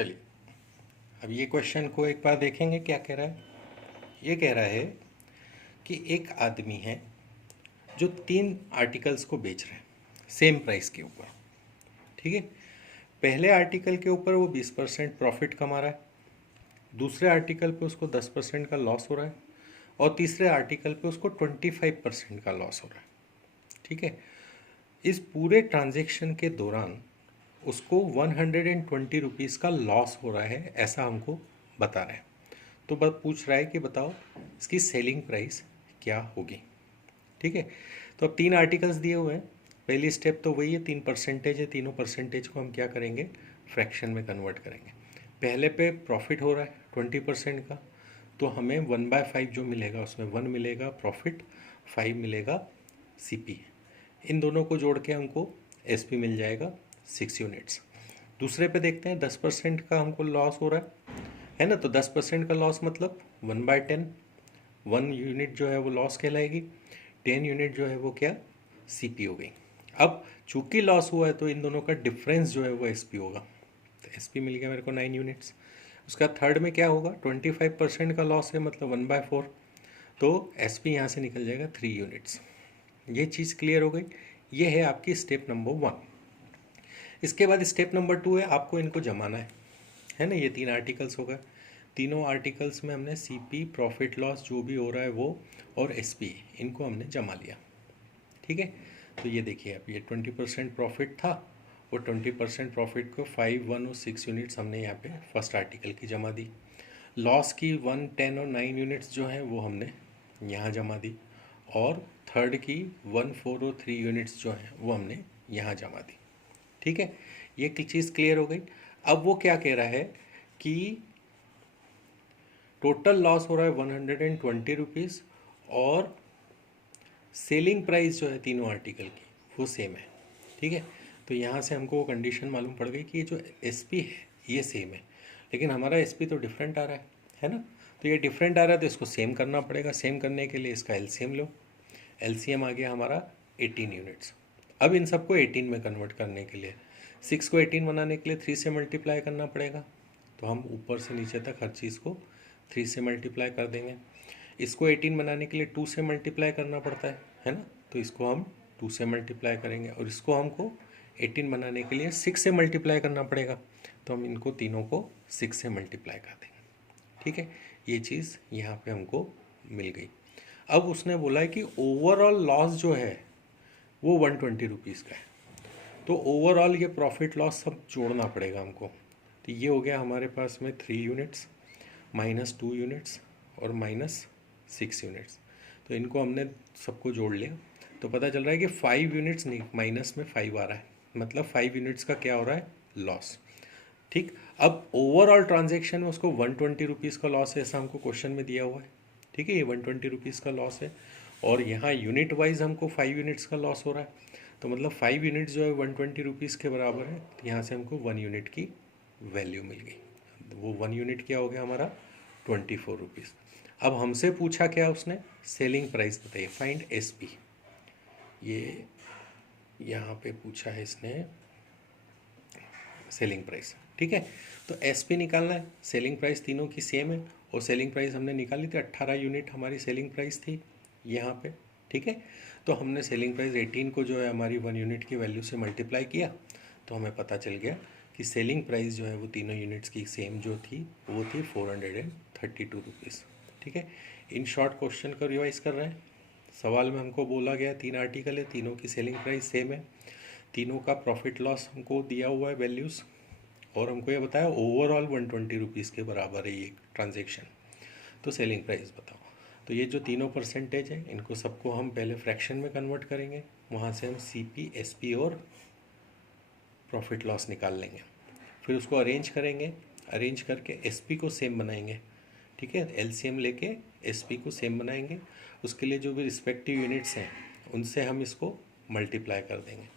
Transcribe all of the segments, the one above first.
चलिए, अब ये क्वेश्चन को एक बार देखेंगे क्या कह रहा है। ये कह रहा है कि एक आदमी है जो 3 आर्टिकल्स को बेच रहे हैं सेम प्राइस के ऊपर। ठीक है, पहले आर्टिकल के ऊपर वो 20% प्रॉफिट कमा रहा है, दूसरे आर्टिकल पे उसको 10% का लॉस हो रहा है और तीसरे आर्टिकल पे उसको 25% का लॉस हो रहा है। ठीक है, इस पूरे ट्रांजैक्शन के दौरान उसको 120 रुपीज़ का लॉस हो रहा है, ऐसा हमको बता रहा है। तो बस पूछ रहा है कि बताओ इसकी सेलिंग प्राइस क्या होगी। ठीक है, तो अब 3 आर्टिकल्स दिए हुए हैं। पहली स्टेप तो वही है, 3 परसेंटेज है, तीनों परसेंटेज को हम क्या करेंगे, फ्रैक्शन में कन्वर्ट करेंगे। पहले पे प्रॉफिट हो रहा है 20% का, तो हमें 1/5 जो मिलेगा उसमें 1 मिलेगा प्रॉफिट, 5 मिलेगा सीपी। इन दोनों को जोड़ के हमको एसपी मिल जाएगा 6 यूनिट्स। दूसरे पे देखते हैं 10% का हमको लॉस हो रहा है ना, तो 10% का लॉस मतलब 1/10, 1 यूनिट जो है वो लॉस कहलाएगी, 10 यूनिट जो है वो क्या, सीपी हो गई। अब चूंकि लॉस हुआ है तो इन दोनों का डिफरेंस जो है वो एसपी होगा, तो एसपी मिल गया मेरे को 9 यूनिट्स। उसका थर्ड में क्या होगा, 25% का लॉस है मतलब 1/4, तो एसपी यहाँ से निकल जाएगा 3 यूनिट्स। ये चीज़ क्लियर हो गई। ये है आपकी स्टेप नंबर 1। इसके बाद स्टेप नंबर 2 है, आपको इनको जमाना है ना। ये 3 आर्टिकल्स हो गए, तीनों आर्टिकल्स में हमने सीपी, प्रॉफिट लॉस जो भी हो रहा है वो, और एसपी, इनको हमने जमा लिया। ठीक है, तो ये देखिए अब ये 20% प्रॉफिट था, वो 20% प्रॉफिट को 5, 1 और 6 यूनिट्स हमने यहाँ पे फर्स्ट आर्टिकल की जमा दी। लॉस की 1, 10 और 9 यूनिट्स जो हैं वो हमने यहाँ जमा दी, और थर्ड की 1, 4 और 3 यूनिट्स जो हैं वो हमने यहाँ जमा दी। ठीक है, ये चीज़ क्लियर हो गई। अब वो क्या कह रहा है कि टोटल लॉस हो रहा है 120 रुपीज़, और सेलिंग प्राइस जो है तीनों आर्टिकल की वो सेम है। ठीक है, तो यहाँ से हमको वो कंडीशन मालूम पड़ गई कि ये जो एसपी है ये सेम है, लेकिन हमारा एसपी तो डिफरेंट आ रहा है ना। तो ये डिफरेंट आ रहा है तो इसको सेम करना पड़ेगा। सेम करने के लिए इसका एलसीएम लो। एलसीएम आ गया हमारा 18 यूनिट्स। अब इन सबको 18 में कन्वर्ट करने के लिए 6 को 18 बनाने के लिए 3 से मल्टीप्लाई करना पड़ेगा, तो हम ऊपर से नीचे तक हर चीज़ को 3 से मल्टीप्लाई कर देंगे। इसको 18 बनाने के लिए 2 से मल्टीप्लाई करना पड़ता है ना, तो इसको हम 2 से मल्टीप्लाई करेंगे, और इसको हमको 18 बनाने के लिए 6 से मल्टीप्लाई करना पड़ेगा, तो हम इनको तीनों को 6 से मल्टीप्लाई कर देंगे। ठीक है, ये चीज़ यहाँ पे हमको मिल गई। अब उसने बोला है कि ओवरऑल लॉस जो है वो 120 रुपीज़ का है, तो ओवरऑल ये प्रॉफिट लॉस सब जोड़ना पड़ेगा हमको। तो ये हो गया हमारे पास में 3 यूनिट्स, -2 यूनिट्स और -6 यूनिट्स। तो इनको हमने सबको जोड़ लिया, तो पता चल रहा है कि 5 यूनिट्स माइनस में 5 आ रहा है, मतलब 5 यूनिट्स का क्या हो रहा है, लॉस। ठीक, अब ओवरऑल ट्रांजेक्शन में उसको 120 रुपीज़ का लॉस है, ऐसा हमको क्वेश्चन में दिया हुआ है। ठीक है, ये 120 रुपीज़ का लॉस है, और यहाँ यूनिट वाइज हमको 5 यूनिट्स का लॉस हो रहा है, तो मतलब 5 यूनिट्स जो है 120 रुपीज़ के बराबर है। तो यहाँ से हमको 1 यूनिट की वैल्यू मिल गई, तो वो 1 यूनिट क्या हो गया हमारा, 24 रुपीज़। अब हमसे पूछा क्या उसने, सेलिंग प्राइस बताइए, फाइंड एसपी। ये यहाँ पे पूछा है इसने सेलिंग प्राइस। ठीक है, तो एसपी निकालना है, सेलिंग प्राइस तीनों की सेम है, और सेलिंग प्राइस हमने निकाली थी 18 यूनिट हमारी सेलिंग प्राइस थी यहाँ पे। ठीक है, तो हमने सेलिंग प्राइस 18 को जो है हमारी 1 यूनिट की वैल्यू से मल्टीप्लाई किया, तो हमें पता चल गया कि सेलिंग प्राइस जो है वो तीनों यूनिट्स की सेम जो थी वो थी 432 रुपीज़। ठीक है, इन शॉर्ट क्वेश्चन को रिवाइज कर रहे हैं। सवाल में हमको बोला गया 3 आर्टिकल है, तीनों की सेलिंग प्राइस सेम है, तीनों का प्रॉफिट लॉस हमको दिया हुआ है वैल्यूज़, और हमको ये बताया ओवरऑल 120 रुपीज़ के बराबर है ये ट्रांजेक्शन, तो सेलिंग प्राइस बताओ। तो ये जो तीनों परसेंटेज है इनको सबको हम पहले फ्रैक्शन में कन्वर्ट करेंगे, वहाँ से हम सीपी, एसपी और प्रॉफिट लॉस निकाल लेंगे, फिर उसको अरेंज करेंगे, अरेंज करके एसपी को सेम बनाएंगे। ठीक है, एलसीएम लेके एसपी को सेम बनाएंगे, उसके लिए जो भी रिस्पेक्टिव यूनिट्स हैं उनसे हम इसको मल्टीप्लाई कर देंगे।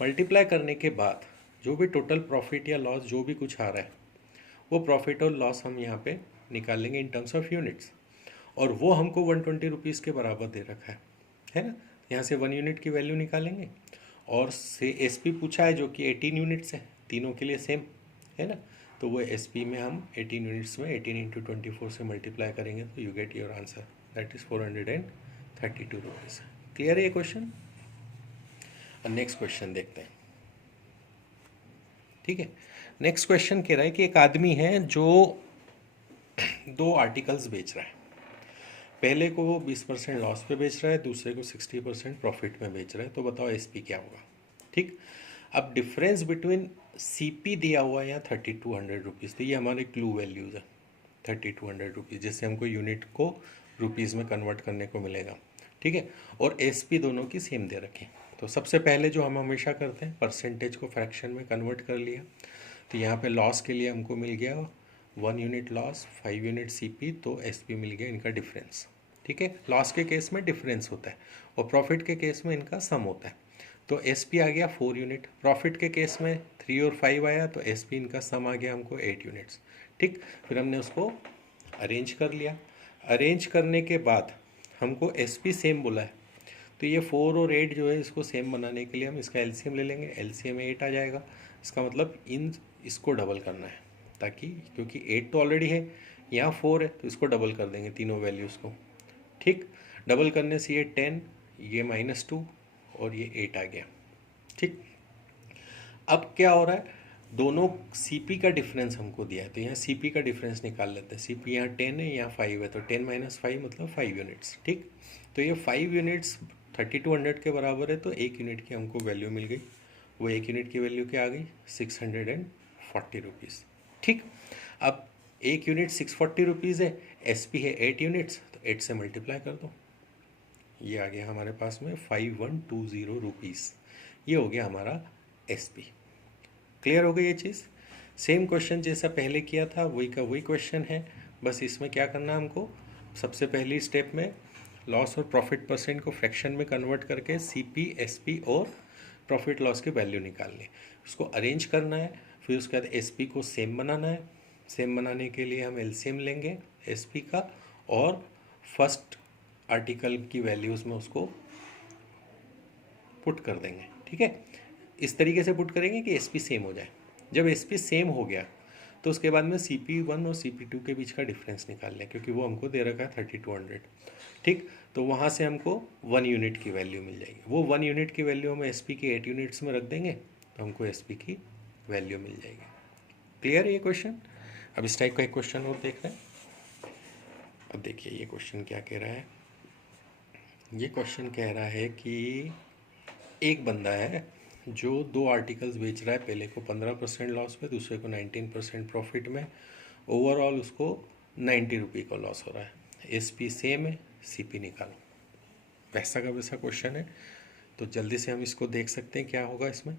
मल्टीप्लाई करने के बाद जो भी टोटल प्रॉफिट या लॉस जो भी कुछ आ रहा है वो प्रॉफिट और लॉस हम यहाँ पे निकाल लेंगे इन टर्म्स ऑफ यूनिट्स, और वो हमको 120 रुपीज़ के बराबर दे रखा है ना। यहाँ से 1 यूनिट की वैल्यू निकालेंगे, और से एसपी पूछा है जो कि 18 यूनिट्स है, तीनों के लिए सेम है ना, तो वो एसपी में हम 18 यूनिट्स में 18 इंटू 24 से मल्टीप्लाई करेंगे तो you get your answer, that is 432 rupees. Clear है ये क्वेश्चन? और नेक्स्ट क्वेश्चन देखते हैं। ठीक है, नेक्स्ट क्वेश्चन कह रहा है कि एक आदमी है जो 2 आर्टिकल्स बेच रहा है। पहले को वो 20% लॉस पे बेच रहा है, दूसरे को 60% प्रॉफिट में बेच रहा है। तो बताओ एसपी क्या होगा? ठीक, अब डिफरेंस बिटवीन सीपी दिया हुआ है यहाँ 3200 रुपीज़, तो ये हमारे क्लू वैल्यूज़ है 3200 रुपीज़, जिससे हमको यूनिट को रुपीज़ में कन्वर्ट करने को मिलेगा। ठीक है, और एसपी दोनों की सेम दे रखें। तो सबसे पहले जो हम हमेशा करते हैं, परसेंटेज को फ्रैक्शन में कन्वर्ट कर लिया। तो यहाँ पे लॉस के लिए हमको मिल गया 1 यूनिट लॉस, 5 यूनिट सीपी, तो एसपी मिल गया इनका डिफरेंस। ठीक है, लॉस के केस में डिफरेंस होता है और प्रॉफिट के केस में इनका सम होता है। तो एसपी आ गया 4 यूनिट, प्रॉफिट के केस में 3 और 5 आया, तो एसपी इनका सम आ गया हमको 8 यूनिट्स। ठीक, फिर हमने उसको अरेंज कर लिया। अरेंज करने के बाद हमको एसपी सेम बोला है, तो ये 4 और 8 जो है इसको सेम बनाने के लिए हम इसका एलसीएम ले लेंगे। एलसीएम में 8 आ जाएगा, इसका मतलब इसको डबल करना है, ताकि क्योंकि 8 तो ऑलरेडी है, यहाँ 4 है, तो इसको डबल कर देंगे तीनों वैल्यूज़ को। ठीक, डबल करने से ये 10, ये -2 और ये 8 आ गया। ठीक, अब क्या हो रहा है, दोनों सीपी का डिफरेंस हमको दिया है, तो यहाँ सीपी का डिफरेंस निकाल लेते हैं। सीपी यहाँ 10 है, यहाँ 5 है, तो 10 - 5 मतलब 5 यूनिट्स। ठीक, तो ये 5 यूनिट्स 3200 के बराबर है, तो 1 यूनिट की हमको वैल्यू मिल गई। वो 1 यूनिट की वैल्यू क्या आ गई? 640 रुपीज़। ठीक, अब 1 यूनिट 640 रुपीज़ है, एसपी है 8 यूनिट्स, तो 8 से मल्टीप्लाई कर दो, ये आ गया हमारे पास में 5120 रुपीज़। ये हो गया हमारा एसपी। क्लियर हो गई ये चीज़? सेम क्वेश्चन जैसा पहले किया था वही का वही क्वेश्चन है, बस इसमें क्या करना है हमको, सबसे पहली स्टेप में लॉस और प्रॉफिट परसेंट को फ्रैक्शन में कन्वर्ट करके सीपी, एसपी और प्रॉफिट लॉस की वैल्यू निकालनी है, उसको अरेंज करना है। फिर उसके बाद एसपी को सेम बनाना है। सेम बनाने के लिए हम एलसीएम लेंगे एसपी का और फर्स्ट आर्टिकल की वैल्यूज़ में उसको पुट कर देंगे। ठीक है, इस तरीके से पुट करेंगे कि एसपी सेम हो जाए। जब एसपी सेम हो गया तो उसके बाद में CP1 और CP2 के बीच का डिफरेंस निकाल लें, क्योंकि वो हमको दे रखा है 3200। ठीक, तो वहाँ से हमको 1 यूनिट की वैल्यू मिल जाएगी। वो 1 यूनिट की वैल्यू हम एसपी के 8 यूनिट्स में रख देंगे, तो हमको एसपी की वैल्यू मिल जाएगी। क्लियर है ये क्वेश्चन? अब इस टाइप का एक क्वेश्चन और देख रहे हैं। अब देखिए ये क्वेश्चन क्या कह रहा है। ये क्वेश्चन कह रहा है कि एक बंदा है जो 2 आर्टिकल्स बेच रहा है, पहले को 15% लॉस पे, दूसरे को 19% प्रॉफिट में। ओवरऑल उसको 90 रुपये का लॉस हो रहा है। एसपी सेम है, सीपी निकालो। वैसा का वैसा क्वेश्चन है, तो जल्दी से हम इसको देख सकते हैं क्या होगा इसमें।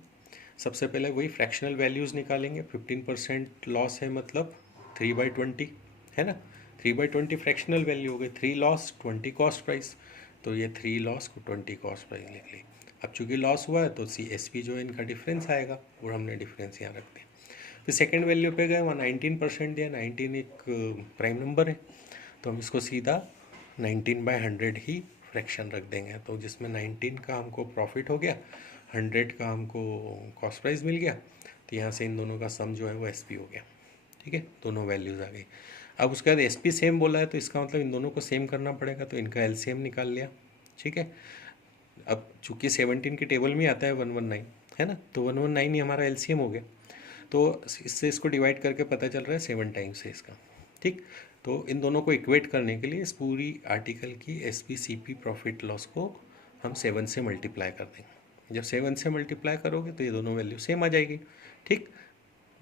सबसे पहले वही फ्रैक्शनल वैल्यूज़ निकालेंगे। 15% लॉस है मतलब 3/20 है ना, 3/20 फ्रैक्शनल वैल्यू हो गई। 3 लॉस 20 कॉस्ट प्राइस, तो ये 3 लॉस को 20 कॉस्ट प्राइस लिख ली। अब चूंकि लॉस हुआ है तो CSP जो है इनका डिफरेंस आएगा, और हमने डिफरेंस यहाँ रख दिया। फिर सेकेंड वैल्यू पे गए, वहाँ 19% दिया। 19 एक प्राइम नंबर है, तो हम इसको सीधा 19/100 ही फ्रैक्शन रख देंगे, तो जिसमें 19 का हमको प्रॉफिट हो गया, 100 का हमको कॉस्ट प्राइस मिल गया। तो यहाँ से इन दोनों का सम जो है वो SP हो गया। ठीक है, दोनों वैल्यूज़ आ गई। अब उसके बाद SP सेम बोला है, तो इसका मतलब इन दोनों को सेम करना पड़ेगा, तो इनका LCM निकाल लिया। ठीक है, अब चूंकि 17 की टेबल में आता है 119 है ना, तो 119 ही हमारा LCM हो गया। तो इससे इसको डिवाइड करके पता चल रहा है 7 टाइम्स है इसका। ठीक, तो इन दोनों को इक्वेट करने के लिए इस पूरी आर्टिकल की SP CP प्रॉफिट लॉस को हम 7 से मल्टीप्लाई कर देंगे। जब 7 से मल्टीप्लाई करोगे तो ये दोनों वैल्यू सेम आ जाएगी। ठीक,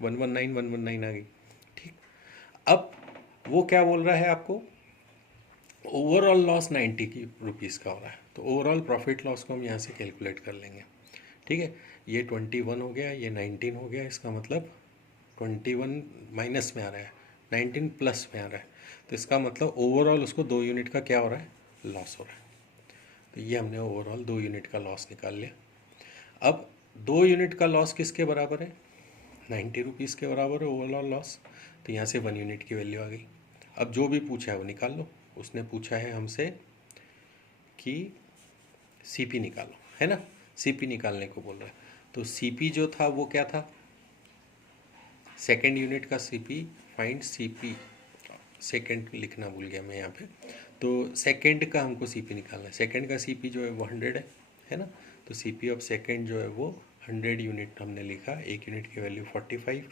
119 आ गई। ठीक, अब वो क्या बोल रहा है आपको, ओवरऑल लॉस 90 की रुपीज़ का हो रहा है, तो ओवरऑल प्रॉफिट लॉस को हम यहाँ से कैलकुलेट कर लेंगे। ठीक है, ये 21 हो गया, ये 19 हो गया, इसका मतलब 21 माइनस में आ रहा है, 19 प्लस में आ रहा है, तो इसका मतलब ओवरऑल उसको 2 यूनिट का क्या हो रहा है, लॉस हो रहा है। तो ये हमने ओवरऑल 2 यूनिट का लॉस निकाल लिया। अब 2 यूनिट का लॉस किसके बराबर है, 90 रुपीज़ के बराबर है ओवरऑल लॉस, तो यहाँ से 1 यूनिट की वैल्यू आ गई। अब जो भी पूछा है वो निकाल लो। उसने पूछा है हमसे कि CP निकालो, है ना, CP निकालने को बोल रहा है। तो CP जो था वो क्या था, सेकेंड यूनिट का सीपी, फाइंड सीपी, सेकेंड लिखना भूल गया मैं यहाँ पे। तो सेकेंड का हमको सीपी निकालना है। सेकेंड का सीपी जो है वो 100 है ना। तो सीपी ऑफ सेकेंड जो है वो 100 यूनिट हमने लिखा, एक यूनिट की वैल्यू 45,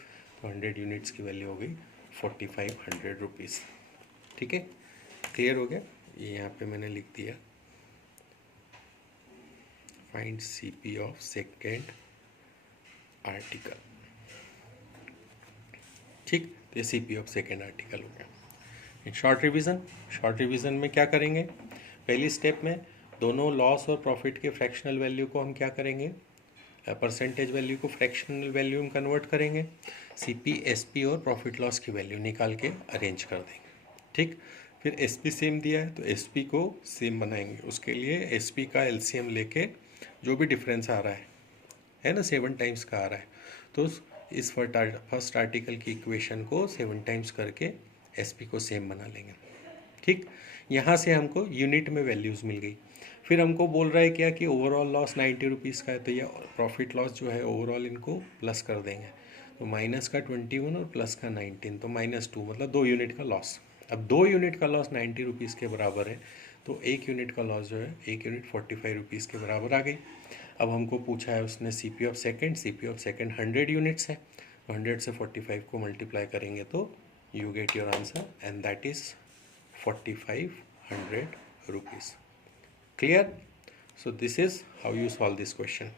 तो 100 यूनिट्स की वैल्यू हो गई 4500 रुपीज़। ठीक है, क्लियर हो गया। ये यहाँ पे मैंने लिख दिया, find CP of second article. ठीक, तो ये सीपी ऑफ सेकेंड आर्टिकल हो गया। शॉर्ट रिवीजन में क्या करेंगे, पहली स्टेप में दोनों लॉस और प्रॉफिट के फ्रैक्शनल वैल्यू को हम क्या करेंगे, परसेंटेज वैल्यू को फ्रैक्शनल वैल्यू में कन्वर्ट करेंगे, सीपी, एसपी और प्रॉफिट लॉस की वैल्यू निकाल के अरेंज कर देंगे। ठीक, फिर एसपी सेम दिया है तो एसपी को सेम बनाएंगे। उसके लिए एसपी का एलसीएम लेके जो भी डिफरेंस आ रहा है ना, 7 टाइम्स का आ रहा है, तो इस फर्स्ट आर्टिकल की इक्वेशन को 7 टाइम्स करके एसपी को सेम बना लेंगे। ठीक, यहाँ से हमको यूनिट में वैल्यूज़ मिल गई। फिर हमको बोल रहा है क्या कि ओवरऑल लॉस 90 रुपीज़ का है, तो ये प्रॉफिट लॉस जो है ओवरऑल इनको प्लस कर देंगे। तो माइनस का 21 और प्लस का 19, तो -2, मतलब 2 यूनिट का लॉस। अब 2 यूनिट का लॉस 90 रुपीज़ के बराबर है, तो 1 यूनिट का लॉस जो है 1 यूनिट 45 रुपीज़ के बराबर आ गई। अब हमको पूछा है उसने सीपी ऑफ सेकेंड 100 यूनिट्स है, तो 100 से 45 को मल्टीप्लाई करेंगे तो you get your answer, and that is 4500 rupees. Clear? So this is how you solve this question.